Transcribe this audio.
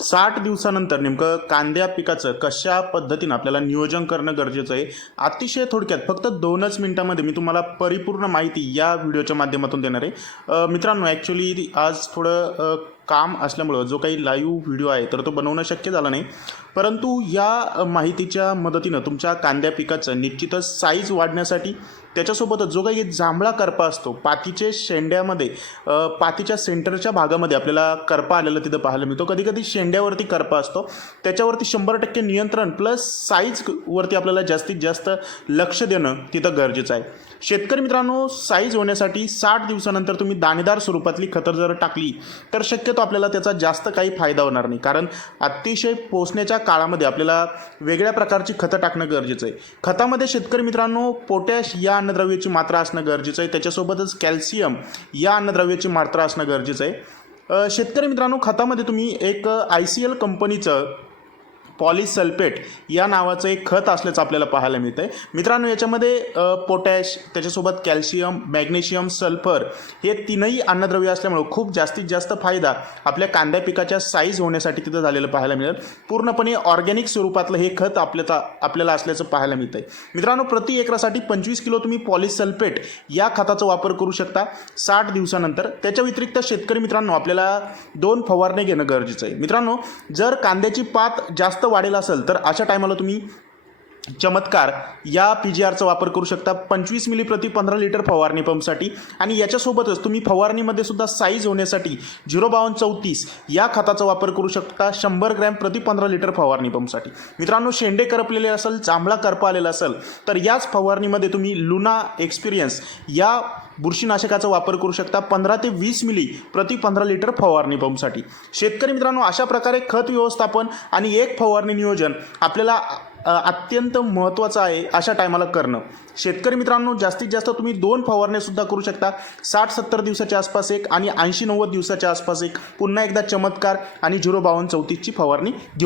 साठ दिवसानंतर नेमकं कांद्या पिकाचं कशा पद्धतीनं आपल्याला नियोजन करणं गरजेचं आहे अतिशय थोडक्यात फक्त दोनच मिनिटामध्ये मी तुम्हाला परिपूर्ण माहिती या व्हिडिओच्या माध्यमातून देणार आहे. मित्रांनो ॲक्च्युली आज थोडं काम असल्यामुळं जो काही लाईव्ह व्हिडिओ आहे तर तो बनवणं शक्य झालं नाही. परंतु या माहितीच्या मदतीनं तुमच्या कांद्या पिकाचं निश्चितच साईज वाढण्यासाठी त्याच्यासोबतच जो काही जांभळा करपा असतो पातीचे शेंड्यामध्ये पातीच्या सेंटरच्या भागामध्ये आपल्याला करपा आलेला तिथं पाहायला मिळतो. कधी कधी शेंड्यावरती करपा असतो. त्याच्यावरती शंभर टक्के नियंत्रण प्लस साईजवरती आपल्याला जास्तीत जास्त लक्ष देणं तिथं गरजेचं आहे. शेतकरी मित्रांनो साईज होण्यासाठी साठ दिवसानंतर तुम्ही दाणेदार स्वरूपातली खतं जर टाकली तर शक्यतो आपल्याला त्याचा जास्त काही फायदा होणार नाही. कारण अतिशय पोचण्याच्या काळामध्ये आपल्याला वेगळ्या प्रकारची खतं टाकणं गरजेचं आहे. खतामध्ये शेतकरी मित्रांनो पोटॅश या अन्नद्रव्याची मात्रा असणं गरजेचं आहे. त्याच्यासोबतच कॅल्शियम या अन्नद्रव्याची मात्रा असणं गरजेचं आहे. शेतकरी मित्रांनो खतामध्ये तुम्ही एक आय सी एल कंपनीचं पॉलिसल्फेट या नावाचं एक खत असल्याचं आपल्याला पाहायला मिळतं आहे मित्रांनो याच्यामध्ये पोटॅश त्याच्यासोबत कॅल्शियम मॅग्नेशियम सल्फर हे तीनही अन्नद्रव्य असल्यामुळं खूप जास्तीत जास्त फायदा आपल्या कांद्या पिकाच्या साईज होण्यासाठी तिथं झालेलं पाहायला मिळेल. पूर्णपणे ऑर्गॅनिक स्वरूपातलं हे खत आपल्याला आपल्याला असल्याचं पाहायला मिळतं आहे मित्रांनो प्रति एकरासाठी पंचवीस किलो तुम्ही पॉलिसल्फेट या खताचा वापर करू शकता साठ दिवसानंतर. त्याच्या व्यतिरिक्त शेतकरी मित्रांनो आपल्याला दोन फवारणे घेणं गरजेचं आहे. मित्रांनो जर कांद्याची पात जास्त वाढेल असेल तर अशा टायमाला तुम्ही चमत्कार या पी जी आरचा वापर करू शकता पंचवीस मिली प्रति पंधरा लिटर फवारणी पंपसाठी आणि याच्यासोबतच तुम्ही फवारणीमध्ये सुद्धा साईज होण्यासाठी झिरो बावन्न चौतीस या खताचा वापर करू शकता शंभर ग्रॅम प्रति पंधरा लिटर फवारणी पंपसाठी मित्रांनो शेंडे करपलेले असेल जांभळा करपा आलेला असेल तर याच फवारणीमध्ये तुम्ही लुना एक्सपिरियन्स या बुरशीनाशकाचा वापर करू शकता पंधरा ते वीस मिली प्रति पंधरा लिटर फवारणी पंपसाठी शेतकरी मित्रांनो अशा प्रकारे खत व्यवस्थापन आणि एक फवारणी नियोजन आपल्याला अत्यंत महत्त्वाचं आहे अशा टायमाला करणं. शेतकरी मित्रांनो जास्तीत जास्त तुम्ही दोन फवारण्यासुद्धा करू शकता. साठ सत्तर दिवसाच्या आसपास एक आणि ऐंशी नव्वद दिवसाच्या आसपास एक. पुन्हा एकदा चमत्कार आणि झिरो बावन्न चौतीसची फवारणी घेऊ.